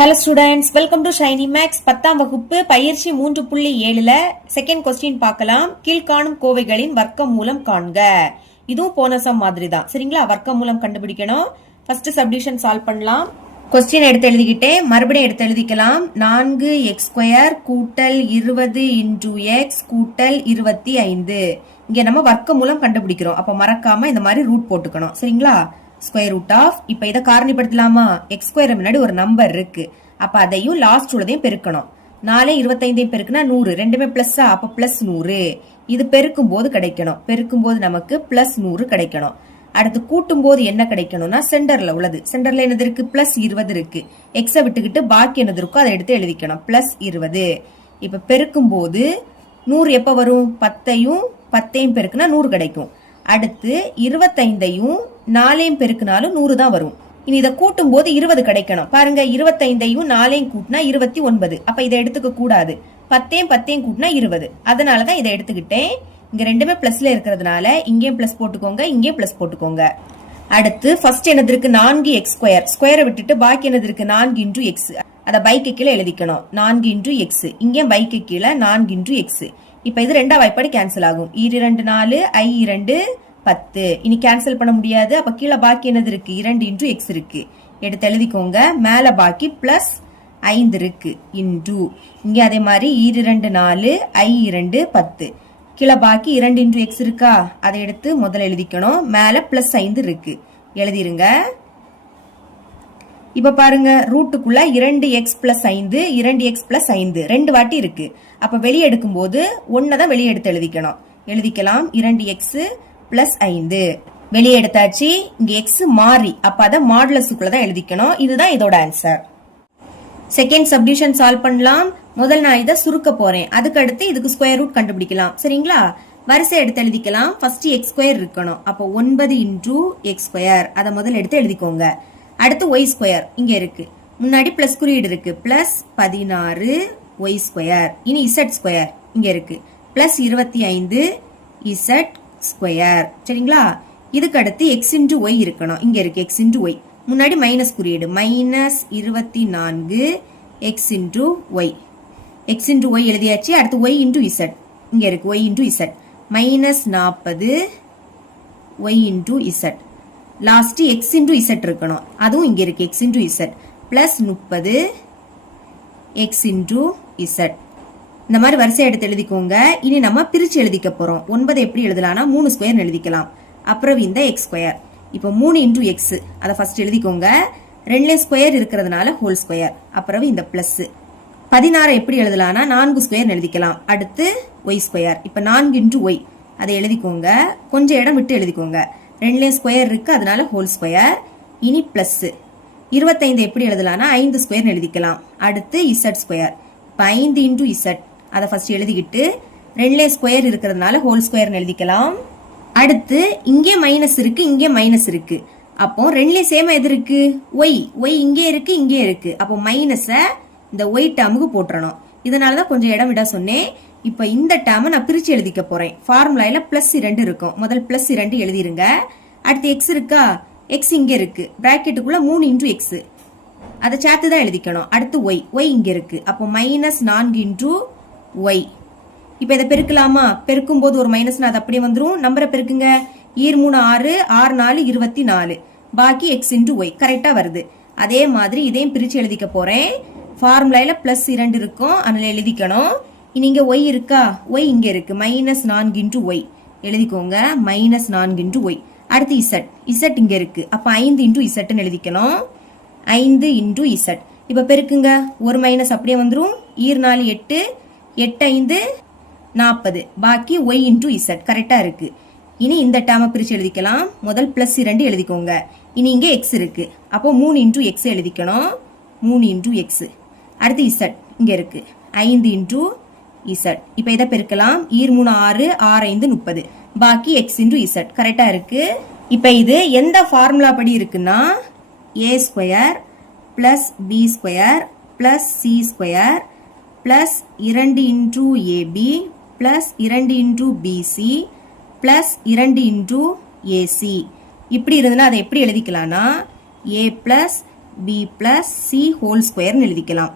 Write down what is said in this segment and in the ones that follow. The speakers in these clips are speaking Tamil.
Hello students, welcome to Shiny Max 10ஆம் வகுப்பு பயிற்சி 3.7ல செகண்ட் கொஸ்டின் பார்க்கலாம். கீழ்காணும் கோவைகளின் வர்க்கமூலம் காண்க. இதுவும் போன சம் மாதிரி தான். சரிங்களா? வர்க்கமூலம் கண்டுபிடிக்கணும். ஃபர்ஸ்ட் சப்டிவிஷன் சால்வ் பண்ணலாம். கொஸ்டின் எடுத்து எழுதிக்கிட்டேன். மறுபடியும் எடுத்து எழுதிக்கலாம். 4x² கூட்டல் 20 into x கூட்டல் 25. இங்க நம்ம வர்க்கமூலம் கண்டுபிடிக்கிறோம். அப்ப மறக்காம இந்த மாதிரி ரூட் போட்டுக்கணும். சரிங்களா? ஸ்கொயர் ரூட் ஆஃப் இப்ப இதை காரணிப்படுத்தலாமா? எக்ஸ் ஸ்கொயர் முன்னாடி ஒரு நம்பர் இருக்கு. அப்ப அதையும் லாஸ்ட் உள்ளதையும் பெருக்கணும். 4 25 பெருக்குனா 100, ரெண்டுமே பிளஸ்ஸா, அப்ப பிளஸ் 100. இது பெருக்கும் போது கிடைக்கணும். பெருக்கும் போது நமக்கு பிளஸ் 100 கிடைக்கணும். அடுத்து கூட்டும் போது என்ன கிடைக்கணும்னா சென்டர்ல உள்ளது. சென்டர்ல என்னது இருக்கு? பிளஸ் 20 இருக்கு. எக்ஸ விட்டுக்கிட்டு பாக்கி என்னது இருக்கோ அதை எடுத்து எழுதிக்கணும். பிளஸ் 20. இப்ப பெருக்கும் போது 100 எப்ப வரும்? 10ஐயும் பெருக்குனா 100 கிடைக்கும். அடுத்து 25ஐயும் 4ஐயும் பெருக்குனாலும் 100 தான் வரும். இனி இதை கூட்டும் போது 20 கிடைக்கணும். பாருங்க, 25ஐயும் 4ஐயும் கூட்டினா 29. அப்ப இதை எடுத்துக்க கூடாது. 10ஐயும் கூட்டினா 20. அதனாலதான் இதை எடுத்துக்கிட்டேன். இங்க ரெண்டுமே பிளஸ்ல இருக்கிறதுனால இங்கேயும் பிளஸ் போட்டுக்கோங்க, இங்கேயும் பிளஸ் போட்டுக்கோங்க. அடுத்து ஃபர்ஸ்ட் என்னது இருக்கு? 4x². ஸ்கொயரை விட்டுட்டு பாக்கி என்னது இருக்கு? 4 into x. அத பைக்கு கீழே எழுதிக்கணும். 4 into x. இங்கேயும் பைக்கு கீழே 4 into x. இப்ப இது ரெண்டா வாய்ப்பாடு கேன்சல் ஆகும். 2 4 I2 10. இனி கேன்சல் பண்ண முடியாது. அப்ப கீழே பாக்கி என்னது இருக்கு? 2 into x இருக்கு. எடுத்து எழுதிக்கோங்க. மேல பாக்கி பிளஸ் 5 இருக்கு. இன்டு இங்க அதே மாதிரி 2 4 I2 10. கீழே பாக்கி 2 into x இருக்கா? அதை எடுத்து முதல்ல எழுதிக்கணும். மேல பிளஸ் 5 இருக்கு. எழுதிருங்க. இப்ப பாருங்க, ரூட்டுக்குள்ள 2x plus 5 2x plus 5 ரெண்டு வாட்டி இருக்கு. அப்ப வெளியே எடுக்கும் போது ஒன்னதான் வெளியே எடுத்து எழுதிக்கணும். எழுதிக்கலாம். 2x plus 5 வெளியே எடுத்தாச்சு. இங்க x மாறி, அப்ப அதை மாடுலஸுக்குள்ளதான் எழுதிக்கணும். இதுதான் இதோட ஆன்சர். செகண்ட் சப்டிவிஷன் சால்வ் பண்ணலாம். முதல் நான் இதை சுருக்க போறேன். அதுக்கு அடுத்து இதுக்கு ஸ்கொயர் ரூட் கண்டுபிடிக்கலாம். சரிங்களா? வரிசை எடுத்து எழுதிக்கலாம். ஃபர்ஸ்ட் x² இருக்கணும். அப்போ 9 into x². அதை முதல்ல எடுத்து எழுதிக்கோங்க. அடுத்து y² இங்க இருக்கு. முன்னாடி பிளஸ் குறியீடு இருக்கு. Plus 16 y². இனி z² இங்க இருக்கு. Plus 25 z². சரிங்களா? இதுக்கு அடுத்து x into y இருக்கணும். இங்க இருக்கு x into y. முன்னாடி மைனஸ் குறியீடு. Minus 24 x into y. x into y எழுதியாச்சு. அடுத்து y into z இங்க இருக்கு. y into z. Minus 40 y into z. Last x into z இருக்கணும். அதுவும் இங்க இருக்கு. x into z. Plus 30 x into z. இந்த மாதிரி வரிசை எடுத்து எழுதிக்கோங்க. இனி நம்ம பிரிச்சு எழுதிக்க போறோம். 9 எப்படி எழுதலாம்னா 3 ஸ்கொயர் எழுதிக்கலாம். அப்புறம் இந்த x². இப்போ 3 into x. அதை ஃபர்ஸ்ட் எழுதிக்கோங்க. 2 ஸ்கொயர் இருக்கிறதுனால ஹோல் ஸ்கொயர். அப்புறம் இந்த பிளஸ் 16 எப்படி எழுதலாம்னா 4 ஸ்கொயர் எழுதிக்கலாம். அடுத்து y². இப்போ 4 into y. அதை எழுதிக்கோங்க. கொஞ்சம் இடம் விட்டு எழுதிக்கோங்க. 2 ஸ்கொயர் இருக்கு, அதனால ஹோல் ஸ்கொயர். இனி பிளஸ் 25 எப்படி எழுதலாம்னா 5 ஸ்கொயர் எழுதிக்கலாம். அடுத்து z². இப்போ 5 into z. அதை ஃபர்ஸ்ட் எழுதிக்கிட்டு 2 ஸ்கொயர் இருக்கிறதுனால ஹோல் ஸ்கொயர் எழுதிக்கலாம். அடுத்து இங்கே மைனஸ் இருக்கு, இங்கே மைனஸ் இருக்கு. அப்போ 2 சேமா எது இருக்கு? y இங்கே இருக்கு, இங்கே இருக்கு. அப்போ மைனஸ இந்த y டேர்முக்கு போட்டுறணும். இதனாலதான் கொஞ்சம் இடம் விட சொன்னேன். இப்ப இந்த டேர்மை நான் பிரிச்சு எழுதிக்க போறேன். ஃபார்முலாயில பிளஸ் 2 இருக்கும். முதல் பிளஸ் 2 எழுதிருங்க. அடுத்து எக்ஸ் இருக்கா? எக்ஸ் இங்க இருக்கு. பிராக்கெட்டுக்குள்ள 3 into x. அதை சேர்த்து தான் எழுதிக்கணும். அடுத்து y இங்க இருக்கு. அப்போ மைனஸ் 4 into y. இப்ப இதை பெருக்கலாமா? பெருக்கும் போது ஒரு மைனஸ் அது அப்படியே வந்துரும். நம்பரை பெருக்குங்க. 3 6 6 4 24. பாக்கி x into y கரெக்டா வருது. அதே மாதிரி இதையும் பிரிச்சு எழுதிக்க போறேன். ஃபார்முலாயில பிளஸ் 2 இருக்கும், அதனால எழுதிக்கணும். இனி இங்க y இருக்கா? y இங்க இருக்கு. மைனஸ் 4 into y எழுதிக்கோங்க. Minus 4 into y. அடுத்து z இங்க இருக்கு. அப்ப 5 into z எழுதிக்கணும். 5 into z. இப்ப பெருக்குங்க. ஒரு மைனஸ் அப்படியே வந்துரும். 4 8 8 5 40. பாக்கி y into z கரெக்டா இருக்கு. இனி இந்த டேர்மை பிரிச்சு எழுதிக்கலாம். முதல் பிளஸ் 2 எழுதிக்கோங்க. இனி இங்க x இருக்கு. அப்போ 3 into x எழுதிக்கணும். 3 into x. அடுத்து z இங்க இருக்கு. 5 into z. இப்ப இதை பெருக்கலாம். 3 6 6 5 30. பாக்கி x into z கரெக்டா இருக்கு. இப்ப இது எந்த ஃபார்முலா படி இருக்குன்னா a² plus b² plus c² plus 2 into ab plus 2 into bc plus 2 into ac. இப்படி இருந்ததுன்னா அதை எப்படி எழுதிக்கலாம்னா a plus b plus c whole ஸ்கொயர்னு எழுதிக்கலாம்.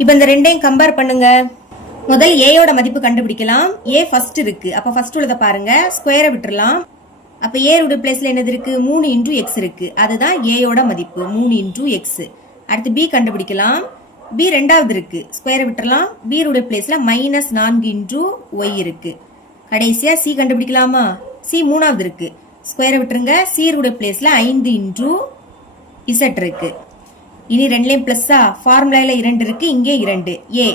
இப்போ இந்த ரெண்டையும் கம்பேர் பண்ணுங்க. முதல் ஏயோட மதிப்பு கண்டுபிடிக்கலாம். ஏ ஃபர்ஸ்ட் இருக்கு. அப்ப ஃபர்ஸ்ட் உள்ளத பாருங்க. ஸ்கொயரை விட்டுறலாம். அப்ப ஏ உடைய பிளேஸ்ல என்னது இருக்கு? 3 இன்டூ எக்ஸ் இருக்கு. அதுதான் ஏயோட மதிப்பு 3 இன்டூ எக்ஸ். அடுத்து பி கண்டுபிடிக்கலாம். பி ரெண்டாவது இருக்கு. ஸ்கொயரை விட்டுறலாம். பி உடைய பிளேஸ்ல -4 இன்டூ ஒய் இருக்கு. கடைசியா சி கண்டுபிடிக்கலாமா? சி மூணாவது இருக்கு. ஸ்கொயரை விட்டுருங்க. சி உடைய பிளேஸ்ல 5 இன்டூ இசட் இருக்கு. இனி ரெண்டுலயும் பிளஸ்ஸா? ஃபார்முலால 2 இருக்கு. இங்கே 2.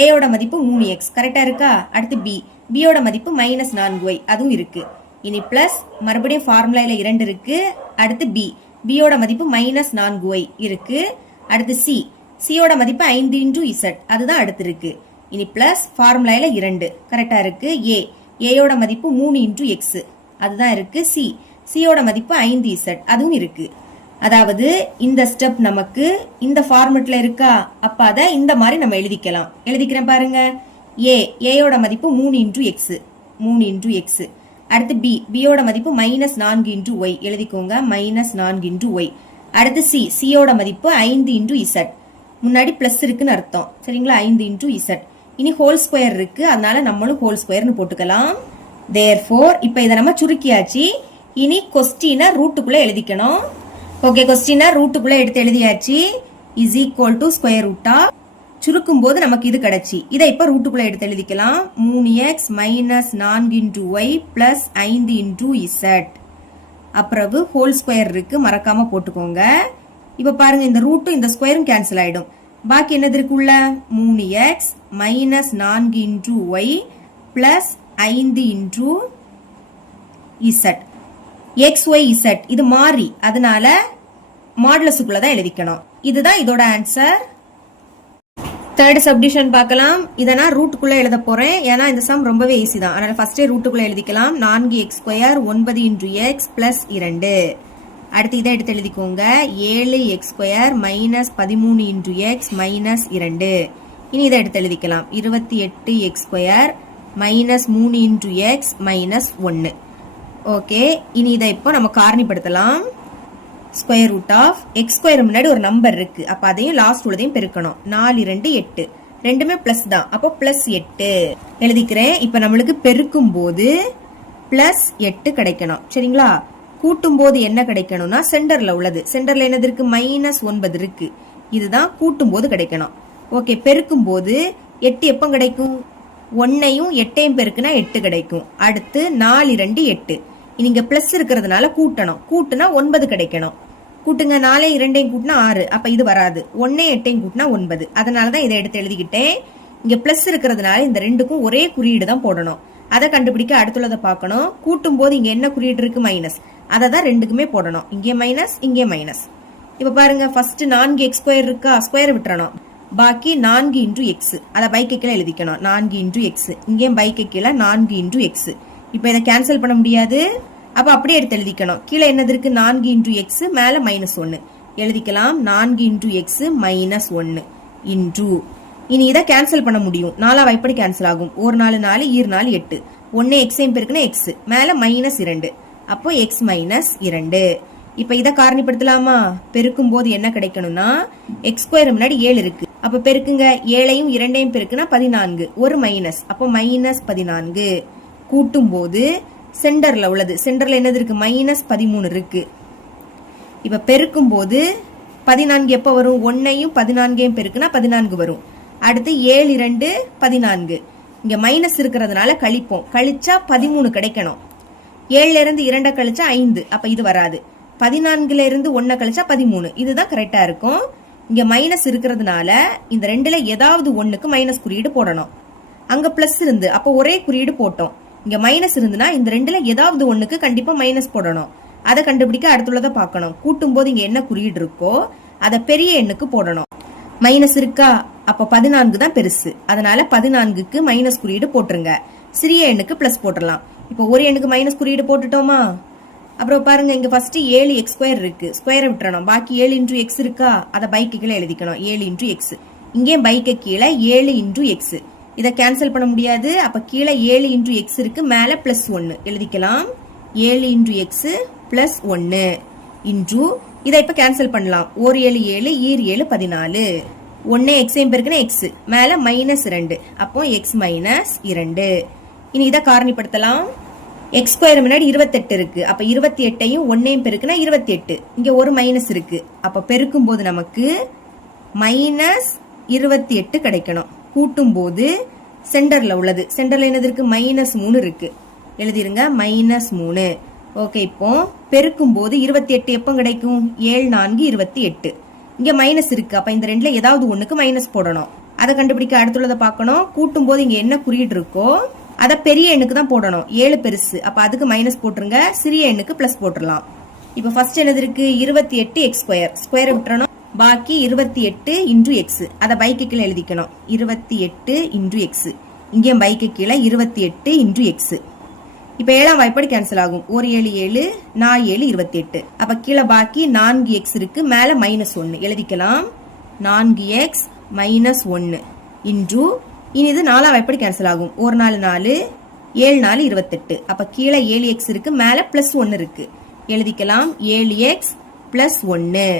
ஏயோட மதிப்பு 3x கரெக்டா இருக்கா? அடுத்து பியோட மதிப்பு -4y அதுவும் இருக்கு. இனி பிளஸ் மறுபடியும் ஃபார்முலால 2 இருக்கு. அடுத்து பியோட மதிப்பு -4y இருக்கு. அடுத்து சியோட மதிப்பு 5 இன்டூ இசட் அதுதான் அடுத்து இருக்கு. இனி பிளஸ் ஃபார்முலால 2 கரெக்டா இருக்கு. ஏயோட மதிப்பு 3 இன்டூ எக்ஸ் அதுதான் இருக்கு. சியோட மதிப்பு 5 இசட் அதுவும் இருக்கு. அதாவது இந்த ஸ்டெப் நமக்கு இந்த ஃபார்மெட்ல இருக்கா? அப்ப அதை இந்த மாதிரி நம்ம எழுதிக்கலாம். எழுதிக்கிறேன் பாருங்க. ஏயோட மதிப்பு 3 இன்டூ எக்ஸ் 3 இன்டூ எக்ஸ். அடுத்து பியோட மதிப்பு -4 இன்டூ ஒய் எழுதிக்கோங்க. -4 இன்டூ ஒய். அடுத்து சியோட மதிப்பு 5 இன்டூ இசட். முன்னாடி பிளஸ் இருக்குன்னு அர்த்தம் சரிங்களா? 5 இன்டூ இசட். இனி ஹோல் ஸ்கொயர் இருக்கு. அதனால நம்மளும் ஹோல் ஸ்கொயர்னு போட்டுக்கலாம். தேர்ஃபோர் இப்போ இதை நம்ம சுருக்கியாச்சு. இனி கொஸ்டினை ரூட்டுக்குள்ள எழுதிக்கணும். ஓகே, கொஸ்டினை ரூட்டுக்குள்ள எடுத்து எழுதியாச்சு. இஸ் ஈக்குவல் டு ஸ்கொயர் ரூட்டா சுருக்கும் போது நமக்கு இது கிடைச்சி. இதை இப்ப ரூட்டுக்குள்ள எடுத்து எழுதிக்கலாம். 3x -4 into Y plus 5 into Z. அப்புறம் ஹோல் ஸ்கொயர் இருக்கு, மறக்காம போட்டுக்கோங்க. இப்ப பாருங்க, இந்த ரூட்டும் இந்த ஸ்கொயரும் கேன்சல் ஆயிடும். பாக்கி என்னது இருக்குள்ள? 3x -4 into Y plus 5 into Z. X Y Z இது மாறி, அதனால மாடுலஸுக்குள்ளதான் எழுதிக்கணும். இதுதான் இதோட ஆன்சர். தேர்ட் சப்டிஷன் பார்க்கலாம். இதை நான் ரூட்டுக்குள்ள எழுத போறேன். ஏன்னா இந்த சம் ரொம்பவே ஈஸி தான். அதனால ஃபர்ஸ்டே ரூட்டுக்குள்ள எழுதிக்கலாம். 4x square 9 into X plus 2. அடுத்து இதை எடுத்து எழுதிக்கோங்க. 7x square -13 into x minus 2. இனி இதை எடுத்து எழுதிக்கலாம். 28x square -3 into x minus 1. Okay, இனி இதை இப்போ நம்ம காரணிப்படுத்தலாம். Square root of x square முன்னாடி ஒரு நம்பர் இருக்கு. அப்ப அதையும் லாஸ்ட் உள்ளதையும் பெருக்கணும். 4 2 8 ரெண்டுமே பிளஸ் தான். அப்போ பிளஸ் 8 எழுதிக்கிறேன். இப்ப நம்மளுக்கு பெருக்கும் போது பிளஸ் 8 கிடைக்கணும் சரிங்களா? கூட்டும் போது என்ன கிடைக்கணும்னா சென்டர்ல உள்ளது. சென்டர்ல என்னது இருக்கு? -9 இருக்கு. இதுதான் கூட்டும் போது கிடைக்கணும். ஓகே, பெருக்கும் போது 8 எப்ப கிடைக்கும்? 1ஐயும் 8ஐயும் பெருக்குனா 8 கிடைக்கும். அடுத்து 4 2 8. இங்க பிளஸ் இருக்கிறதுனால கூட்டணும். கூட்டுனா 9 கிடைக்கணும். கூட்டுங்க. 4 2 கூட்டினா 6. அப்ப இது வராது. 1 8 கூட்டினா 9. அதனாலதான் இதை எடுத்து எழுதிக்கிட்டேன். இங்க பிளஸ் இருக்கிறதுனால இந்த ரெண்டுக்கும் ஒரே குறியீடு தான் போடணும். அதை கண்டுபிடிக்க அடுத்துள்ளதை பார்க்கணும். கூட்டும் போது இங்க என்ன குறியீடு இருக்கு? மைனஸ். அதை தான் ரெண்டுக்குமே போடணும். இங்கே மைனஸ், இங்கே மைனஸ். இப்ப பாருங்க, ஃபர்ஸ்ட் 4x ஸ்கொயர் இருக்கா? ஸ்கொயர் விட்டுறணும். பாக்கி 4 இன்டூ எக்ஸ். அதை பைக்கு கீழே எழுதிக்கணும். 4 இன்டூ எக்ஸ். இங்கேயும் பைக்கு கீழே 4 இன்டூ எக்ஸ். இப்ப இதை கேன்சல் பண்ண முடியாது. அப்ப அப்படியே எடுத்து எழுதிக்கணும். கீழே என்னது இருக்கு? 4 இன்டூ எக்ஸ் மேல -1 எழுதிக்கலாம். 4 இன்டூ எக்ஸ் மைனஸ் 1 இன்டூ. இனி இதை கேன்சல் பண்ண முடியும். 4 எப்படி கேன்சல் ஆகும்? 1 4 4 ஈர் 4 8. 1 எக்ஸையும் பெருக்குன்னா எக்ஸ் மேல -2. அப்போ எக்ஸ் மைனஸ் 2. இப்ப இதை காரணிப்படுத்தலாமா? பெருக்கும் போது என்ன கிடைக்கணும்னா எக்ஸ் ஸ்கொயர் முன்னாடி 7 இருக்கு. அப்ப பெருக்குங்க. 7ஐயும் 2ஐயும் பெருக்குனா 14. ஒரு மைனஸ். அப்போ -14. கூட்டும் போது சென்டர்ல உள்ளது. சென்டர்ல என்னது இருக்கு? -13 இருக்கு. இப்ப பெருக்கும் போது 14 எப்ப வரும்? 1ஐயும் 14ஐயும் பெருக்குனா 14 வரும். அடுத்து 7 2 14. இங்க மைனஸ் இருக்கிறதுனால கழிப்போம். கழிச்சா 13 கிடைக்கணும். 7ல இருந்து 2 கழிச்சா 5. அப்ப இது வராது. 14ல இருந்து 1 கழிச்சா 13. இதுதான் கரெக்டா இருக்கும். இங்க மைனஸ் இருக்கிறதுனால இந்த ரெண்டுல ஏதாவது ஒண்ணுக்கு மைனஸ் குறியீடு போடணும். அங்க பிளஸ் இருந்து அப்ப ஒரே குறியீடு போட்டோம். இங்க மைனஸ் இருந்துன்னா இந்த ரெண்டுல ஏதாவது ஒண்ணுக்கு கண்டிப்பா மைனஸ் போடணும். அதை கண்டுபிடிக்க அடுத்துள்ளதை பார்க்கணும். கூட்டும் போது இங்க என்ன குறியீடு இருக்கோ அதை பெரிய எண்ணுக்கு போடணும். மைனஸ் இருக்கா? அப்ப 14 தான் பெருசு. அதனால 14க்கு மைனஸ் குறியீடு போட்டுருங்க. சிறிய எண்ணுக்கு பிளஸ் போட்டுடலாம். இப்போ ஒரு எண்ணுக்கு மைனஸ் குறியீடு போட்டுட்டோமா? அப்புறம் பாருங்க, இங்க ஃபர்ஸ்ட் 7x ஸ்கொயர் இருக்கு. ஸ்கொயரை விட்டுறணும். பாக்கி 7 இன்டூ எக்ஸ் இருக்கா? அதை பைக்கு கீழே எழுதிக்கணும். 7 இன்டூ எக்ஸ். இங்கேயும் பைக்கு கீழே 7 இன்டூ எக்ஸ். இதை கேன்சல் பண்ண முடியாது. அப்ப கீழே 7 இன்டூ எக்ஸ் இருக்கு. மேல பிளஸ் 1 எழுதிக்கலாம். 7 இன்டூ எக்ஸ் பிளஸ் 1 இன்டூ இதை இப்ப கேன்சல் பண்ணலாம். ஓர் 7 7, ஈர் 7 14. 1 எக்ஸையும் பெருக்குன்னா எக்ஸ், மேல -2, அப்போ எக்ஸ் -2. இனி இதை காரணிப்படுத்தலாம். எக்ஸ் ஸ்கொயர் முன்னாடி 28 இருக்கு, அப்ப 28ஐயும் 1ஐயும் பெருக்குன்னா 28. இங்க ஒரு மைனஸ் இருக்கு, அப்ப பெருக்கும் போது நமக்கு -28 கிடைக்கணும். கூட்டும் போது சென்டர்ல உள்ளது, சென்டர்ல என்னது இருக்கு, -3 இருக்கு, எழுதிருங்க -3. ஓகே, இப்போ பெருக்கும் போது 28 எப்போ கிடைக்கும், 7 4 28. இங்க மைனஸ் இருக்கு, அப்ப இந்த ரெண்டுல ஏதாவது ஒண்ணுக்கு மைனஸ் போடணும். அதை கண்டுபிடிக்க அடுத்துள்ளதை பார்க்கணும். கூட்டும் போது இங்க என்ன குறியீடு இருக்கோ அதை பெரிய எண்ணுக்கு தான் போடணும். 7 பெருசு, அப்ப அதுக்கு மைனஸ் போட்டுருங்க, சிறிய எண்ணுக்கு பிளஸ் போட்டுடலாம். இப்ப ஃபர்ஸ்ட் என்னது இருக்கு, 28 எக்ஸ் ஸ்கொயர், ஸ்கொயர் விட்டுறணும், பாக்கி 28 இன்டூ எக்ஸ், அதை பைக்கு கீழே எழுதிக்கணும். 28 இன்டூ எக்ஸ், இங்கேயும் பைக்கு கீழே 28 இன்டூ எக்ஸ். இப்ப 7ஆம் வாய்ப்பாடு கேன்சல் ஆகும். ஒரு 7 7, 4 7 28. அப்ப கீழே பாக்கி 4x இருக்கு, மேல -1 எழுதிக்கலாம். 4x -1 இன்டூ, இனி இது 4ஆம் வாய்ப்பாடு கேன்சல் ஆகும். ஒரு 4 4, 7 4 28. அப்ப கீழே 7x இருக்கு, மேல +1 இருக்கு, எழுதிக்கலாம். 7x +1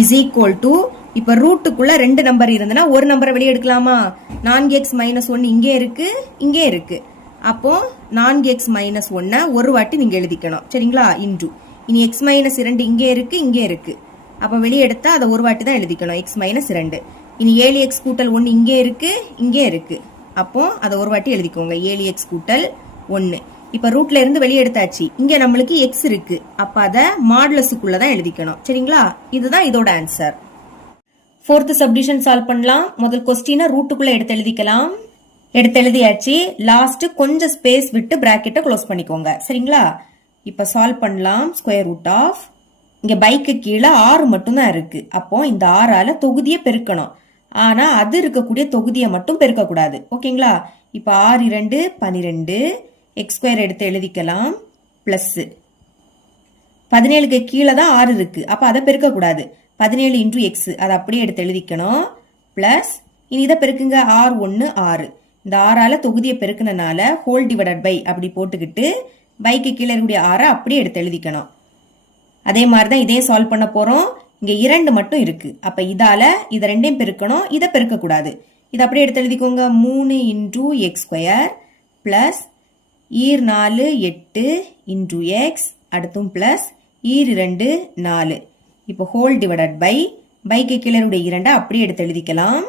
is equal to, இப்ப ரூட்டுக்குள்ள 2 நம்பர் இருந்தனா ஒரு நம்பரை வெளியே எடுக்கலாமா? 4x -1 இங்கே இருக்கு, இங்கே இருக்கு. அப்போ 4x -1 ஒரு வாட்டி நீங்க எழுதிக்கணும், சரிங்களா? இன்டு, இனி x -2 இங்கே இருக்கு, இங்கே இருக்கு. அப்ப வெளியே எடுத்தா அதை ஒரு வாட்டி தான் எழுதிக்கணும், x -2. இனி 7x கூட்டல் 1 இங்கே இருக்கு, இங்கே இருக்கு. அப்போ அதை ஒரு வாட்டி எழுதிக்கோங்க, 7x கூட்டல் 1. இப்ப ரூட்ல இருந்து வெளியே எடுத்தாச்சு, இங்க நம்மளுக்கு x இருக்கு, அப்ப அதை மாடுலஸுக்குள்ள தான் எழுதிக்கணும், சரிங்களா? இதுதான் இதோட ஆன்சர். ஃபோர்த் சப்டிவிஷன் சால்வ் பண்ணலாம். முதல் கொஸ்டினை ரூட்டுக்குள்ள எடுத்து எழுதிக்கலாம். எடுத்து எழுதியாச்சு. லாஸ்ட் கொஞ்சம் ஸ்பேஸ் விட்டு பிராக்கெட்டை க்ளோஸ் பண்ணிக்கோங்க, சரிங்களா? இப்ப சால்வ் பண்ணலாம். ஸ்கொயர் ரூட் ஆஃப், இங்க பைக்கு கீழே 6 மட்டும் தான் இருக்கு, அப்போ இந்த 6ஆல தொகுதியை பெருக்கணும். ஆனா அது இருக்கக்கூடிய தொகுதியை மட்டும் பெருக்க கூடாது, ஓகேங்களா? இப்ப 6 2 12, எக்ஸ் ஸ்கொயர் எடுத்து எழுதிக்கலாம். பிளஸ் 17க்கு கீழே தான் 6 இருக்கு, அப்ப அதை பெருக்க கூடாது. 17 இன்டூ எக்ஸ், அதை அப்படியே எடுத்து எழுதிக்கணும். பிளஸ், இனி இதை பெருக்குங்க. 6 1 6, இந்த 6ஆல தொகுதியை பெருக்குனனால ஹோல் டிவைடட் பை அப்படி போட்டுக்கிட்டு பைக்கு கீழே இருக்கக்கூடிய 6 அப்படியே எடுத்து எழுதிக்கணும். அதே மாதிரி தான் இதையும் சால்வ் பண்ண போறோம். இங்க 2 மட்டும் இருக்கு, அப்ப இதால இதை ரெண்டையும் பெருக்கணும், இதை பெருக்க கூடாது. இதை அப்படியே எடுத்து எழுதிக்கோங்க. 3 இன்டூ எக்ஸ் ஸ்கொயர் பிளஸ் ஈர் 4 8 இன்டூ எக்ஸ், அடுத்தும் பிளஸ் ஈர் 2 4. இப்போ ஹோல் டிவைடட் பை பைக்கு கீழே 2 அப்படியே எடுத்து எழுதிக்கலாம்.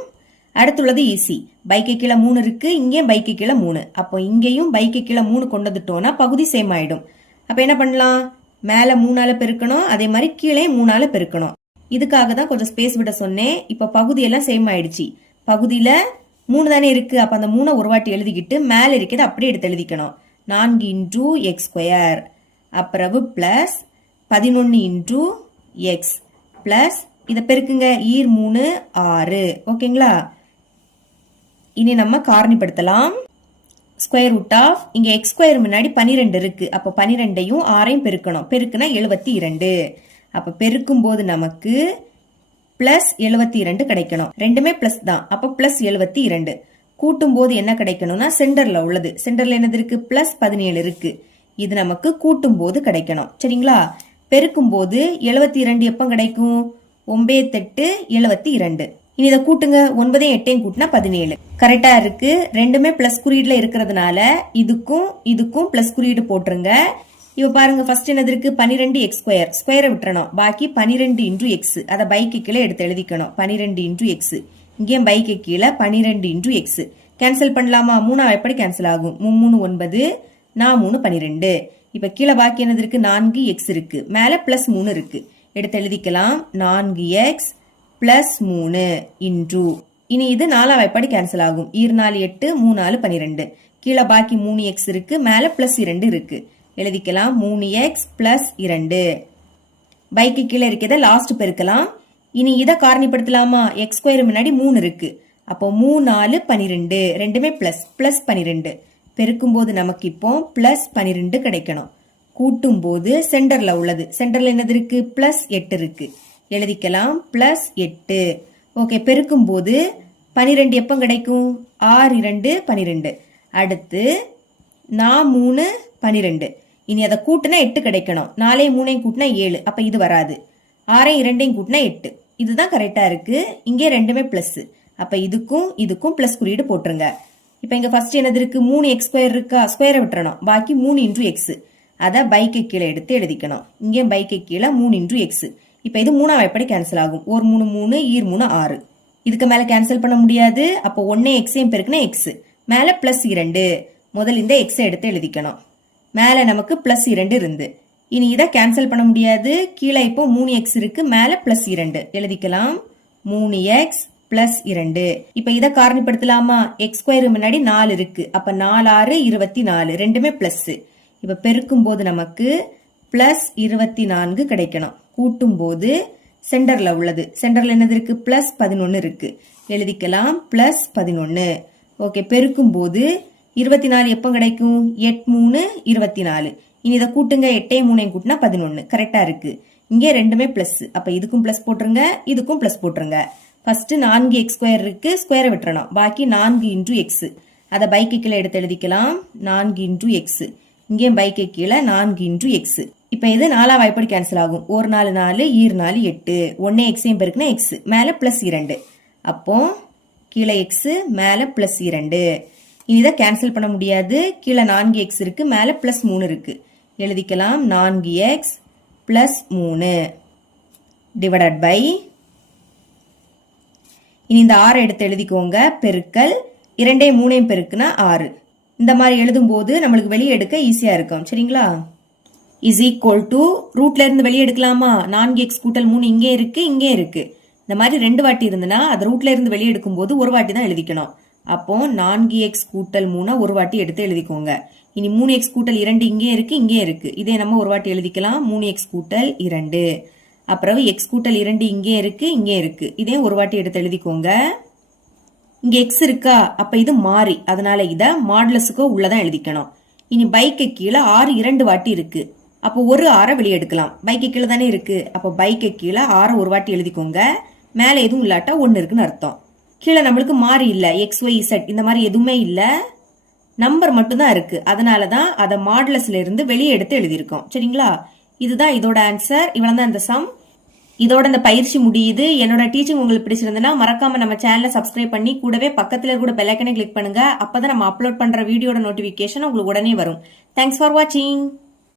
அடுத்துள்ளது ஈஸி. பைக்கு கீழே 3 இருக்கு, இங்கேயும் பைக்கு கீழே 3, அப்போ இங்கேயும் பைக்கு கீழே 3 கொண்டு வந்துட்டோம்னா பகுதி சேம் ஆயிடும். அப்ப என்ன பண்ணலாம், மேல 3ஆல பெருக்கணும், அதே மாதிரி கீழே 3ஆல பெருக்கணும். இதுக்காக தான் கொஞ்சம் ஸ்பேஸ் விட சொன்னேன். இப்ப பகுதியெல்லாம் சேம் ஆயிடுச்சு. பகுதியில 3 தானே இருக்கு, அப்ப அந்த 3 ஒரு வாட்டி எழுதிக்கிட்டு மேல இருக்கிறது அப்படியே எடுத்து எழுதிக்கணும். 4 இன்டூ எக்ஸ் ஸ்கொயர், அப்புறம் பிளஸ் 11 இன்டூ எக்ஸ் பிளஸ் இதை பெருக்குங்க. ஈர் 3 6, ஓகேங்களா? இனி நம்ம காரணிப்படுத்தலாம். ஸ்கொயர் ரூட் ஆஃப், இங்க எக்ஸ் ஸ்கொயர் முன்னாடி 12 இருக்கு, அப்ப 12ஐயும் 6ஐயும் பெருக்கணும். பெருக்குனா 72. அப்ப பெருக்கும் போது நமக்கு பிளஸ் 72 கிடைக்கணும். ரெண்டுமே பிளஸ் தான், அப்ப பிளஸ் 72. கூட்டும் போது என்ன கிடைக்கணும்னா சென்டர்ல உள்ளது, சென்டர்ல என்னது இருக்கு, பிளஸ் 17 இருக்கு. இது நமக்கு கூட்டும் போது கிடைக்கணும், சரிங்களா? பெருக்கும் போது 72 எப்ப கிடைக்கும், 9 8 72. இனி இதை கூட்டுங்க. 9 8 கூட்டினா 17. கரெக்டா இருக்கு. ரெண்டுமே பிளஸ் குறியீடுல இருக்கிறதுனால இதுக்கும் இதுக்கும் பிளஸ் குறியீடு போட்டுருங்க. இப்ப பாருங்க, ஃபர்ஸ்ட் என்னது இருக்கு, 12 எக்ஸ் ஸ்கொயர், ஸ்கொயரை விட்டுறணும். பாக்கி 12 இன்டூ எக்ஸ், அதை பைக்கு கீழே எடுத்து எழுதிக்கணும். 12 இன்டூ எக்ஸ், இங்கேயும் பைக்கு கீழே 12 இன்டூ எக்ஸ். கேன்சல் பண்ணலாமா? 3 எப்படி கேன்சல் ஆகும்? 3 9, 4 3 12. இப்ப கீழே பாக்கி என்னது இருக்கு, 4 எக்ஸ் இருக்கு, மேல பிளஸ் 3 இருக்கு, எடுத்து எழுதிக்கலாம். 4x பிளஸ் 3 இன்டூ, இனி இது 4ஆம் வாய்ப்பாடு கேன்சல் ஆகும். ஈர் 4 8, 3 4 12. கீழே பாக்கி 3x இருக்கு, மேல பிளஸ் 2 இருக்கு, எழுதிக்கலாம். 3x plus 2. பைக்கு கீழே இருக்கிறத லாஸ்ட் பெருக்கலாம். இனி இதை காரணிப்படுத்தலாமா? எக்ஸ் ஸ்கொயர் முன்னாடி 3 இருக்கு, அப்போ 3 4 12, ரெண்டுமே பிளஸ், பிளஸ் 12. பெருக்கும் போது நமக்கு இப்போ பிளஸ் 12 கிடைக்கணும். கூட்டும் போது சென்டர்ல உள்ளது, சென்டர்ல என்னது இருக்கு, பிளஸ் 8 இருக்கு, எழுதிக்கலாம். பிளஸ் 8. ஓகே, பெருக்கும் போது 12 எப்ப கிடைக்கும், 6 2 12. அடுத்து 4 3 12. இனி அதை கூட்டினா 8 கிடைக்கணும். 4 3 கூட்டினா 7, அப்ப இது வராது. 6 2 கூட்டினா 8, இதுதான் கரெக்டா இருக்கு. இங்கே ரெண்டுமே பிளஸ், அப்ப இதுக்கும் இதுக்கும் பிளஸ் குறியீடு போட்டுருங்க. இப்ப இங்க ஃபர்ஸ்ட் என்னது இருக்கு, 3x² இருக்கா, ஸ்கொயரை விட்டுறணும். பாக்கி 3 × x, அதை பைக்கு கீழே எடுத்து எழுதிக்கணும். இங்கே பைக்கு கீழே 3 × x. இப்ப இது 3ஆம் எப்படி கேன்சல் ஆகும், 1 3 3 ஈர் 3 6. இதுக்கு மேல கேன்சல் பண்ண முடியாது. அப்போ 1 எக்ஸையும் பெருக்குனா எக்ஸ், மேல +2. முதல் இந்த எக்ஸை எடுத்து எழுதிக்கணும். மேல நமக்கு +2 இருந்து. இனி இதை கேன்சல் பண்ண முடியாது. கீழே இப்போ 3x இருக்கு, மேல +2 எழுதிக்கலாம். 3x +2. இப்ப இதை காரணிப்படுத்தலாமா, x² முன்னாடி 4 இருக்கு, அப்ப 4 6 24, ரெண்டுமே பிளஸ். இப்ப பெருக்கும் போது நமக்கு +24 கிடைக்கணும். கூட்டும் போது சென்டர்ல உள்ளது, சென்டர்ல என்னது இருக்கு, +11 இருக்கு, எழுதிக்கலாம் +11. ஓகே, பெருக்கும் போது 24 எப்போ கிடைக்கும், 8 3 24. இனி இதை கூட்டுங்க, 8 3 கூட்டினா 11, கரெக்டா இருக்கு. இங்கே ரெண்டுமே பிளஸ், அப்ப இதுக்கும் பிளஸ் போட்டுருங்க, இதுக்கும் பிளஸ் போட்டுருங்க. ஃபர்ஸ்ட் 4x² இருக்கு, ஸ்கொயரை விட்டுறணும். பாக்கி 4 × x, அதை பைக்கு கீழே எடுத்து எழுதிக்கலாம். 4 × x, இங்கே பைக்கு கீழே 4 × x. இப்ப இது 4ஆம் வாய்ப்படி கேன்சல் ஆகும். 1 4 4 ஈர் 4 8, 1 எக்ஸையும் பெருக்குனா x, மேல +2. அப்போ கீழே x, மேல +2. இனி இதை கேன்சல் பண்ண முடியாது. கீழே 4x இருக்கு, மேல +3 இருக்கு, எழுதிக்கலாம். 4x +3 டிவைடட் பை, இனி இந்த 6 எடுத்து எழுதிக்கோங்க, பெருக்கல் 2 3 பெருக்குனா 6. இந்த மாதிரி எழுதும் போது நம்மளுக்கு வெளியே எடுக்க ஈஸியா இருக்கும். சரிங்களா, இஸ் ஈக்குவல் டு ரூட்ல இருந்து வெளியே எடுக்கலாமா, 4x கூட்டல் 3 இங்கே இருக்கு, இங்கே இருக்கு. இந்த மாதிரி 2 வாட்டி இருந்துன்னா அது ரூட்ல இருந்து வெளியே எடுக்கும் போது ஒரு வாட்டி தான் எழுதிக்கணும். அப்போ 4x கூட்டல் 3 ஒரு வாட்டி எடுத்து எழுதிக்கோங்க. இனி 3x கூட்டல் 2 இங்கே இருக்கு, இங்கே இருக்கு, இதே நம்ம ஒரு வாட்டி எழுதிக்கலாம். 3x கூட்டல் 2. அப்புறம் x கூட்டல் 2 இங்கே இருக்கு, இங்கே இருக்கு, இதே ஒரு வாட்டி எடுத்து எழுதிக்கோங்க. இங்க x இருக்கா, அப்ப இது மாறி, அதனால இத மாடுலஸுக்கு உள்ளதான் எழுதிக்கணும். இனி பைக்கு கீழே 6 2 வாட்டி இருக்கு, அப்போ ஒரு 6 வெளியே எடுக்கலாம். பைக்கு கீழே தானே இருக்கு, அப்போ பைக்கு கீழே 6 ஒரு வாட்டி எழுதிக்கோங்க. மேல எதுவும் இல்லாட்டா 1 இருக்குன்னு அர்த்தம். கீழே நம்மளுக்கு மாறி இல்ல, XYZ இந்த மாதிரி எதுவுமே இல்ல, நம்பர் மட்டும் தான் இருக்கு. அதனாலதான் அதை மாடுலஸ்ல இருந்து வெளியே எடுத்து எழுதியிருக்கோம். சரிங்களா, இதுதான் இதோட ஆன்சர். இவ்வளவுதான் இந்த சம். இதோட இந்த பயிற்சி முடியுது. என்னோட டீச்சிங் உங்களுக்கு பிடிச்சிருந்ததுன்னா மறக்காம நம்ம சேனலை சப்ஸ்கிரைப் பண்ணி கூடவே பக்கத்துல கூட பெல் ஐக்கனை கிளிக் பண்ணுங்க. அப்பதான் நம்ம அப்லோட் பண்ற வீடியோட நோட்டிபிகேஷன் உங்களுக்கு உடனே வரும். தேங்க்ஸ் ஃபார் வாட்சிங்.